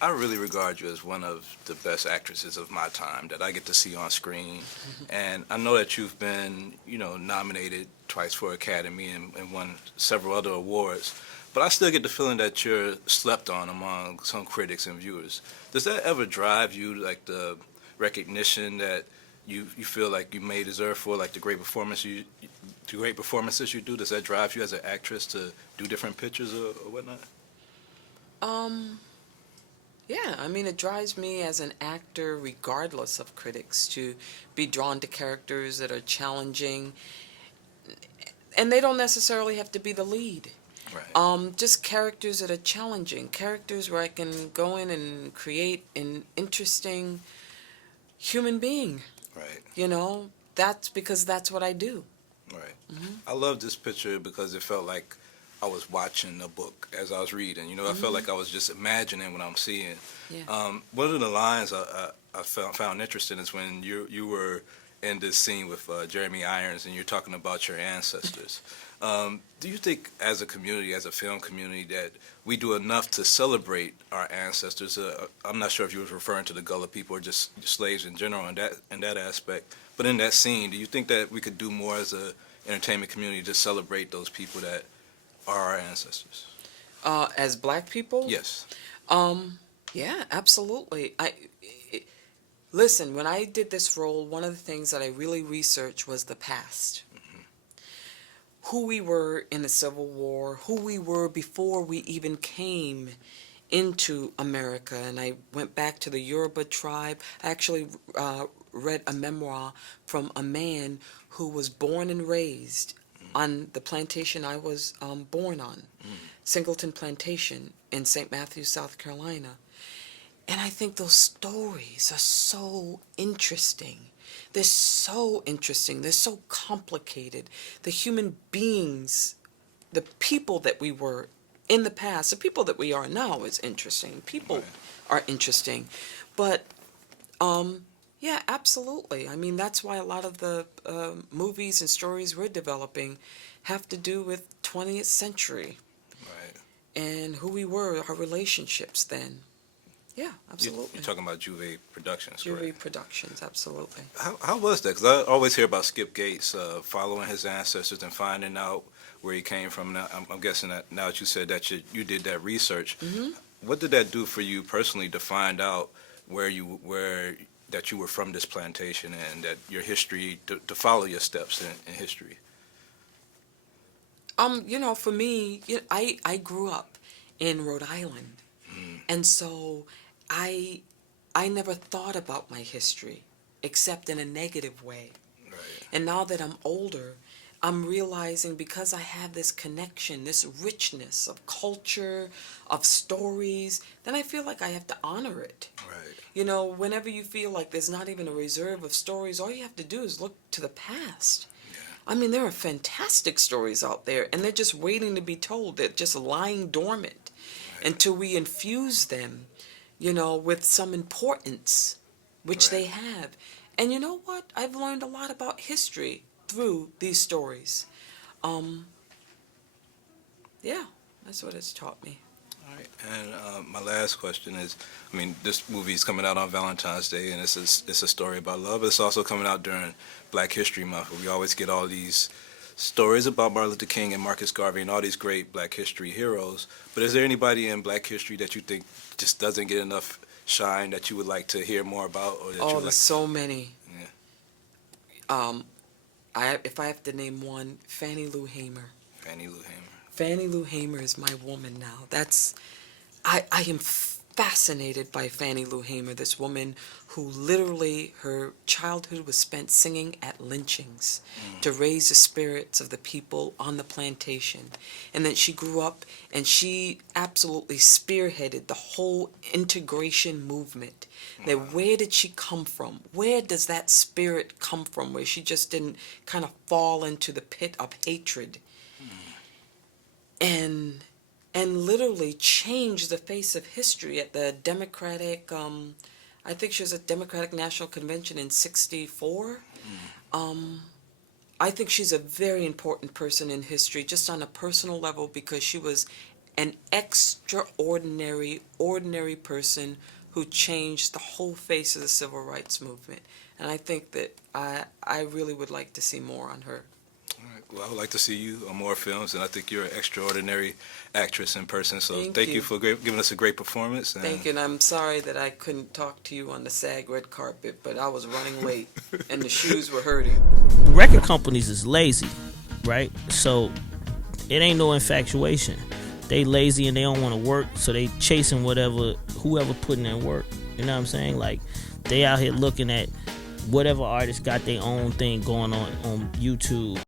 I really regard you as one of the best actresses of my time that I get to see on screen, and I know that you've been, nominated twice for Academy and won several other awards. But I still get the feeling that you're slept on among some critics and viewers. Does that ever drive you, like the recognition that you feel like you may deserve for, like the great performances you do? Does that drive you as an actress to do different pictures or whatnot? Um, yeah, I mean, it drives me as an actor, regardless of critics, to be drawn to characters that are challenging, and they don't necessarily have to be the lead. Right, Just characters that are challenging, characters where I can go in and create an interesting human being. right, That's because that's what I do. right. Hmm. I love this picture because it felt like I was watching a book as I was reading. I felt Hmm. like I was just imagining what I'm seeing. Yeah. One of the lines I found interesting is when you were in this scene with Jeremy Irons and you're talking about your ancestors. Do you think, as a community, as a film community, that we do enough to celebrate our ancestors? I'm not sure if you were referring to the Gullah people or just slaves in general in that aspect. But in that scene, do you think that we could do more as a entertainment community to celebrate those people that are our ancestors? As black people, Yes. um, yeah, absolutely. Listen, when I did this role, one of the things that I really researched was the past. Who we were in the Civil War, who we were before we even came into America. And I went back to the Yoruba tribe. I actually read a memoir from a man who was born and raised on the plantation I was born on, Singleton Plantation in St. Matthews, South Carolina. And I think those stories are so interesting. They're so interesting. They're so complicated. The human beings, the people that we were in the past, the people that we are now is interesting. People Right. are interesting. But yeah, absolutely. I mean, that's why a lot of the movies and stories we're developing have to do with 20th century Right. and who we were, our relationships then. Yeah, absolutely. You're talking about Juve Productions, Jury correct? Productions, absolutely. How was that? Because I always hear about Skip Gates following his ancestors and finding out where he came from. Now, I'm guessing that now that you said that you did that research, Hmm. what did that do for you personally to find out where that you were from this plantation and that your history to follow your steps in history? For me, I grew up in Rhode Island, Mm, and so I I never thought about my history except in a negative way. right. And now that I'm older, I'm realizing because I have this connection, this richness of culture, of stories, then I feel like I have to honor it. Right. Whenever you feel like there's not even a reserve of stories, all you have to do is look to the past. Yeah. I mean, there are fantastic stories out there, and they're just waiting to be told. They're just lying dormant Right. until we infuse them, with some importance, which Right. they have. And you know what? I've learned a lot about history through these stories. Um, yeah, that's what it's taught me. All right. And my last question is, I mean, this movie is coming out on Valentine's Day, and it's a story about love. It's also coming out during Black History Month, where we always get all these stories about Martin Luther King and Marcus Garvey and all these great Black history heroes. But is there anybody in Black history that you think just doesn't get enough shine that you would like to hear more about, or that you Oh, would there's like? so many. Yeah. Um, if I have to name one, Fannie Lou Hamer. Fannie Lou Hamer. Fannie Lou Hamer is my woman now. I am fascinated by Fannie Lou Hamer, this woman who literally, her childhood was spent singing at lynchings to raise the spirits of the people on the plantation. And then she grew up and she absolutely spearheaded the whole integration movement. Now, where did she come from? Where does that spirit come from, where she just didn't kind of fall into the pit of hatred and literally changed the face of history at the Democratic, I think she was at Democratic National Convention in '64. I think she's a very important person in history, just on a personal level, because she was an extraordinary, ordinary person who changed the whole face of the civil rights movement. And I think that I really would like to see more on her. All right. Well, I would like to see you on more films, and I think you're an extraordinary actress in person. So thank you for giving us a great performance. And thank you, and I'm sorry that I couldn't talk to you on the SAG red carpet, but I was running late, and the shoes were hurting. Record companies is lazy, right? So it ain't no infatuation. They lazy and they don't want to work, so they chasing whoever putting in work. You know what I'm saying? Like, they out here looking at whatever artist got their own thing going on YouTube.